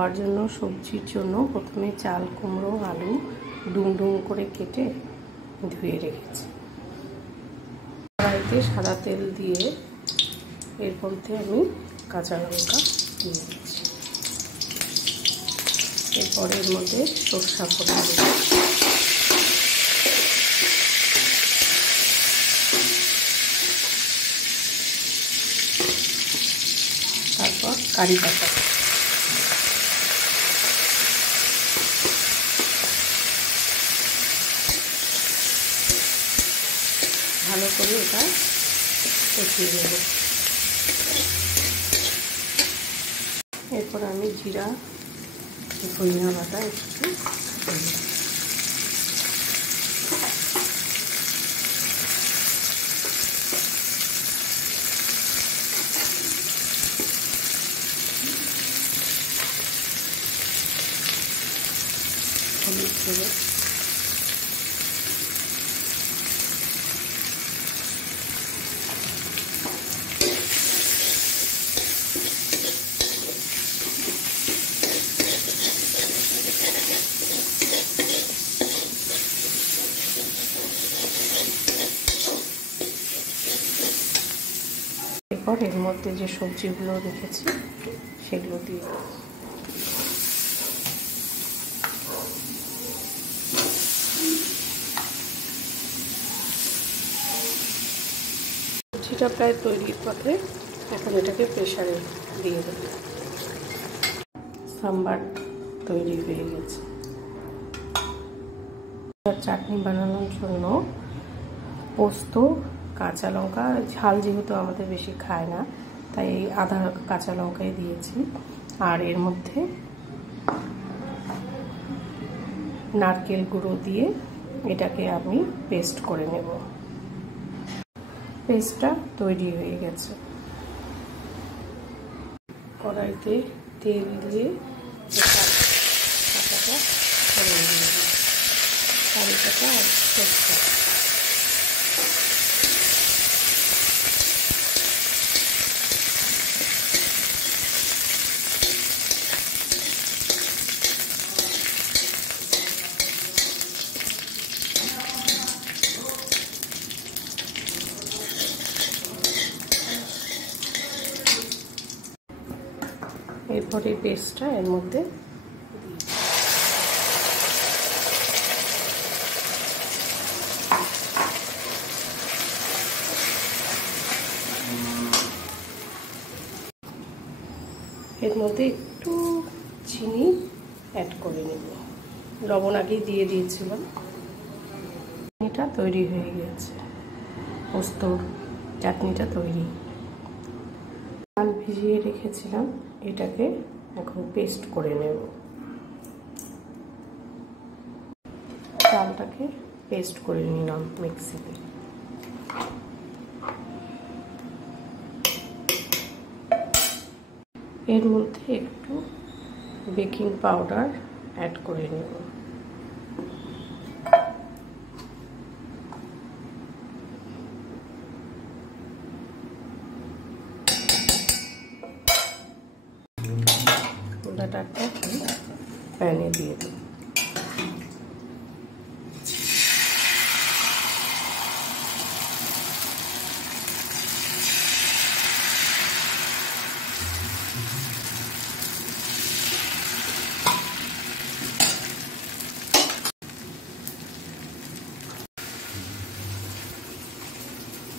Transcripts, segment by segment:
খাওয়ার জন্য সবজির জন্য প্রথমে চাল কুমড়ো আলু ডুম ডুম করে কেটে ধুয়ে রেখেছি। কড়াইতে সাদা তেল দিয়ে এর মধ্যে আমি কাঁচা লঙ্কা দিয়ে দিচ্ছি। এরপর এর মধ্যে সরষা ফোড়ন দিচ্ছি, তারপর কারি পাতা, ভালো করে এটা কষিয়ে নেব। এরপর আমি জিরা ধনিয়া পাতা একটু হলুদ দেবো, এরপর এর মধ্যে যে সবজিগুলো রেখেছি সেগুলো দিয়ে সবজিটা প্রায় তৈরির পথে। এখন এটাকে প্রেসারে দিয়ে দেব। সাম্বার তৈরি হয়ে গেছে। চাটনি বানানোর জন্য পোস্ত, কাঁচা লঙ্কা, ঝাল যেহেতু আমাদের বেশি খায় না তাই আধা কাঁচা লঙ্কাই দিয়েছি। আর এর মধ্যে নারকেল গুঁড়ো দিয়ে এটাকে আমি পেস্ট করে নেব। পেস্টটা তৈরি হয়ে গেছে। কড়াইতে তেল দিয়ে কাঁচাটা ছড়িয়ে দিয়ে দিই, কারি পাতা আর সরষা। এরপর এই পেস্টটা এর মধ্যে একটু চিনি অ্যাড করে নেব। লবণ আগেই দিয়ে দিয়েছিলাম। এটা তৈরি হয়ে গেছে, পোস্তর চাটনিটা তৈরি। চাল ভিজিয়ে রেখেছিলাম, এটাকে এখন পেস্ট করে নেব। চালটাকে পেস্ট করে নিলাম মিক্সিতে। এর মধ্যে একটু বেকিং পাউডার অ্যাড করে নেব। ব্যাটারটা প্যানে দিয়ে দেব।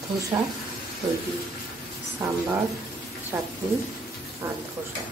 ধোসা তৈরি, সাম্বার, চাটনি আর ধোসা।